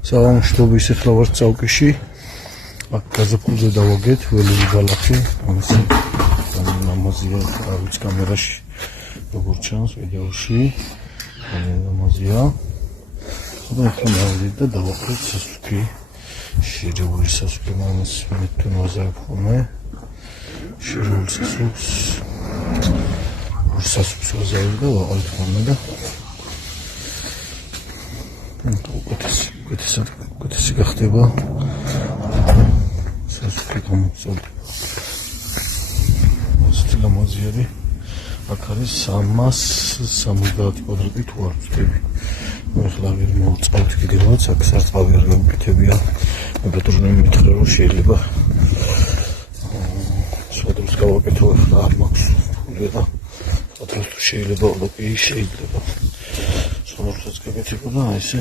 Საღამოშთობი ისეხლა ვარ წავკიში. აქ გაზაფხულზე დავაგეთ, ველური ბალახი. ამისი ნამაზია, არც კამერაში როგორ ჩანს ვიდეოში. ნამაზია. და ახლა მოვიდეთ და დავაყრეთ სასუქი. შერეული სასუქი მაინც მე თუ ნაზარ ხოლმე. შერეული სასუქს. სასუქს ვაზავებ და ვაყრეთ ხოლმე და უკეთესი გახდება სასუქი გამოწვევი. ასეთი ლამაზიერი აქ არის 370 კვადრატი თუ არ ვწდები. ახლა ვერ მოვწყავთ კიდევაც აქ სარწყავი არ გამკეთებია. მე ბატონი მითხრა რომ შეიძლება სხვადასხვა გავაკეთო ახლა არ მაქვს ფული და სხვადასხვა შეიძლება და კი შეიძლება. სულ როდესაც გაკეთებოდა აი ესე